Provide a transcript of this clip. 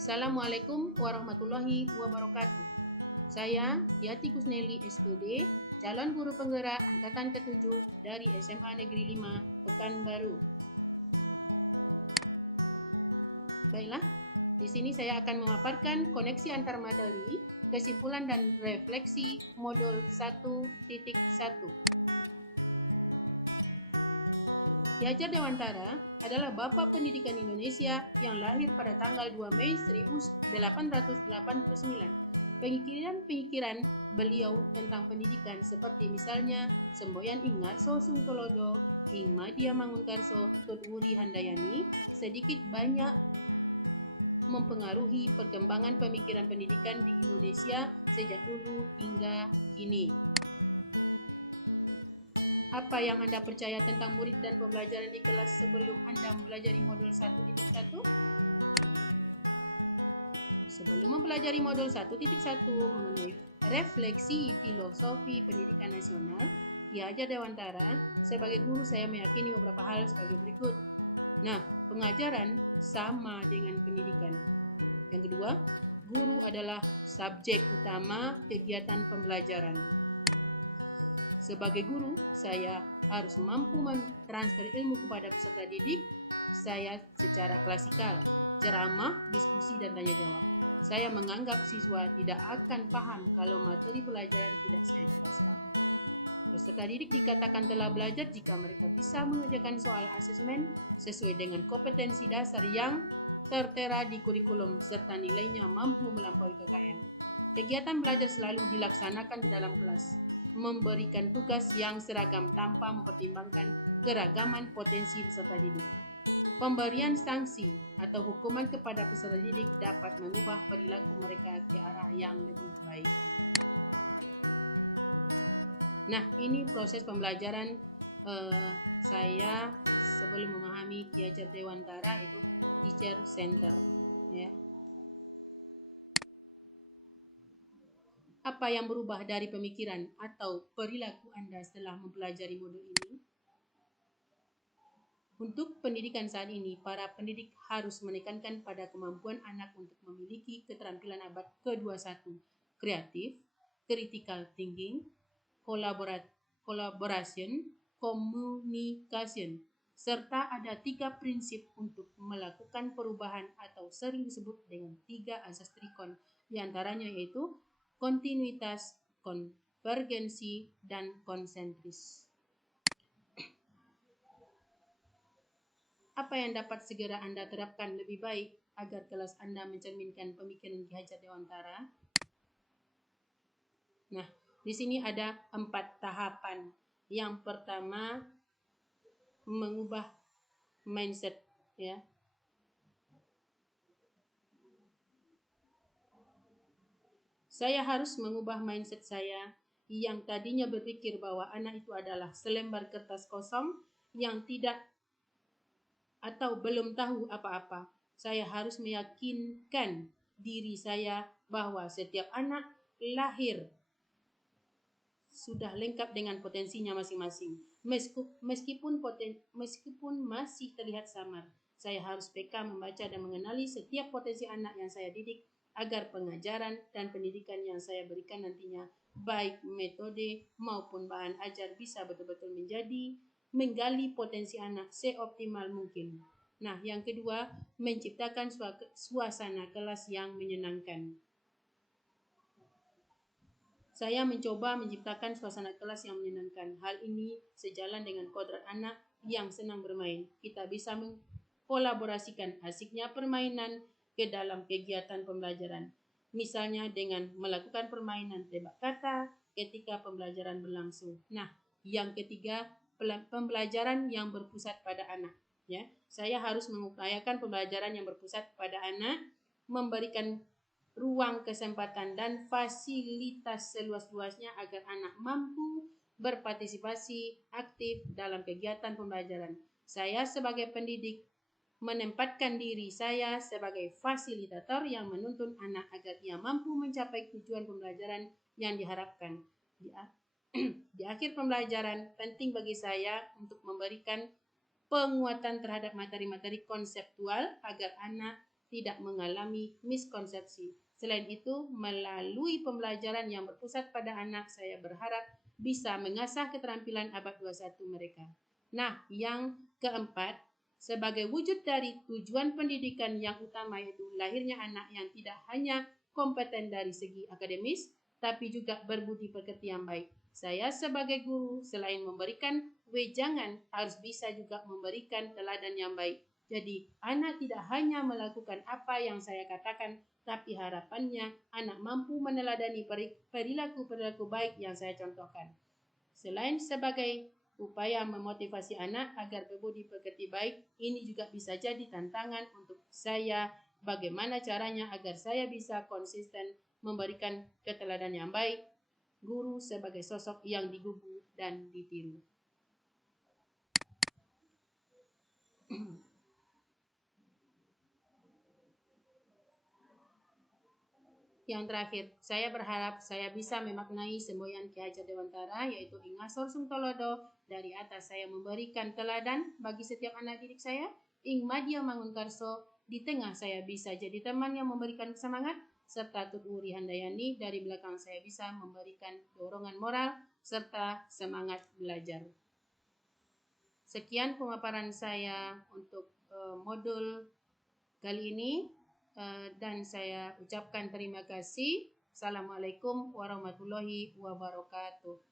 Assalamualaikum warahmatullahi wabarakatuh. Saya Yati Kusneli SPD, calon guru penggerak angkatan ke-7 dari SMA Negeri 5 Pekanbaru. Baiklah, di sini saya akan memaparkan koneksi antar materi, kesimpulan dan refleksi modul 1.1. Ki Hajar Dewantara adalah Bapak Pendidikan Indonesia yang lahir pada tanggal 2 Mei 1889. Pemikiran-pemikiran beliau tentang pendidikan seperti misalnya Semboyan ing Ngarso Sungtolodo, ing Madya Mangunkarso, Tut Wuri Handayani sedikit banyak mempengaruhi perkembangan pemikiran pendidikan di Indonesia sejak dulu hingga kini. Apa yang Anda percaya tentang murid dan pembelajaran di kelas sebelum Anda mempelajari modul 1.1? Sebelum mempelajari modul 1.1 mengenai refleksi filosofi pendidikan nasional, Ki Hajar Dewantara sebagai guru saya meyakini beberapa hal sebagai berikut. Nah, pengajaran sama dengan pendidikan. Yang kedua, guru adalah subjek utama kegiatan pembelajaran. Sebagai guru, saya harus mampu mentransfer ilmu kepada peserta didik saya secara klasikal, ceramah, diskusi, dan tanya jawab. Saya menganggap siswa tidak akan paham kalau materi pelajaran tidak saya jelaskan. Peserta didik dikatakan telah belajar jika mereka bisa mengerjakan soal asesmen sesuai dengan kompetensi dasar yang tertera di kurikulum serta nilainya mampu melampaui KKM. Kegiatan belajar selalu dilaksanakan di dalam kelas, memberikan tugas yang seragam tanpa mempertimbangkan keragaman potensi peserta didik. Pemberian sanksi atau hukuman kepada peserta didik dapat mengubah perilaku mereka ke arah yang lebih baik. Nah, ini proses pembelajaran saya sebelum memahami Ki Hajar Dewantara, itu teacher center, ya. Apa yang berubah dari pemikiran atau perilaku Anda setelah mempelajari modul ini? Untuk pendidikan saat ini, para pendidik harus menekankan pada kemampuan anak untuk memiliki keterampilan abad ke-21, kreatif, critical thinking, collaboration, communication, serta ada 3 prinsip untuk melakukan perubahan atau sering disebut dengan 3 asas trikon, diantaranya yaitu kontinuitas, konvergensi, dan konsentris. Apa yang dapat segera Anda terapkan lebih baik agar kelas Anda mencerminkan pemikiran Ki Hajar Dewantara? Nah, di sini ada 4 tahapan. Yang pertama, mengubah mindset, ya. Saya harus mengubah mindset saya yang tadinya berpikir bahwa anak itu adalah selembar kertas kosong yang tidak atau belum tahu apa-apa. Saya harus meyakinkan diri saya bahwa setiap anak lahir sudah lengkap dengan potensinya masing-masing. Meskipun masih terlihat samar, saya harus peka membaca dan mengenali setiap potensi anak yang saya didik agar pengajaran dan pendidikan yang saya berikan nantinya, baik metode maupun bahan ajar, bisa betul-betul menggali potensi anak seoptimal mungkin. Nah, yang kedua, menciptakan suasana kelas yang menyenangkan. Saya mencoba menciptakan suasana kelas yang menyenangkan. Hal ini sejalan dengan kodrat anak yang senang bermain. Kita bisa mengkolaborasikan asiknya permainan ke dalam kegiatan pembelajaran. Misalnya dengan melakukan permainan tebak kata ketika pembelajaran berlangsung. Nah, yang ketiga, pembelajaran yang berpusat pada anak. Ya, saya harus mengupayakan pembelajaran yang berpusat pada anak, memberikan ruang, kesempatan, dan fasilitas seluas-luasnya agar anak mampu berpartisipasi aktif dalam kegiatan pembelajaran. Saya sebagai pendidik menempatkan diri saya sebagai fasilitator yang menuntun anak agar ia mampu mencapai tujuan pembelajaran yang diharapkan. Di akhir pembelajaran, penting bagi saya untuk memberikan penguatan terhadap materi-materi konseptual agar anak tidak mengalami miskonsepsi. Selain itu, melalui pembelajaran yang berpusat pada anak, saya berharap bisa mengasah keterampilan abad 21 mereka. Nah, yang keempat, sebagai wujud dari tujuan pendidikan yang utama yaitu lahirnya anak yang tidak hanya kompeten dari segi akademis, tapi juga berbudi pekerti yang baik. Saya sebagai guru, selain memberikan wejangan, harus bisa juga memberikan teladan yang baik. Jadi, anak tidak hanya melakukan apa yang saya katakan, tapi harapannya anak mampu meneladani perilaku-perilaku baik yang saya contohkan. Selain sebagai upaya memotivasi anak agar berbudi pekerti baik, ini juga bisa jadi tantangan untuk saya bagaimana caranya agar saya bisa konsisten memberikan keteladanan yang baik, guru sebagai sosok yang digugu dan ditiru. Yang terakhir, saya berharap saya bisa memaknai semboyan Ki Hajar Dewantara, yaitu Ingasor Sung Tolodo. Dari atas saya memberikan teladan bagi setiap anak didik saya. Ing Madya Mangunkarso, di tengah saya bisa jadi teman yang memberikan semangat, serta Tut Wuri Handayani, dari belakang saya bisa memberikan dorongan moral serta semangat belajar. Sekian pemaparan saya untuk modul kali ini. Dan saya ucapkan terima kasih. Assalamualaikum warahmatullahi wabarakatuh.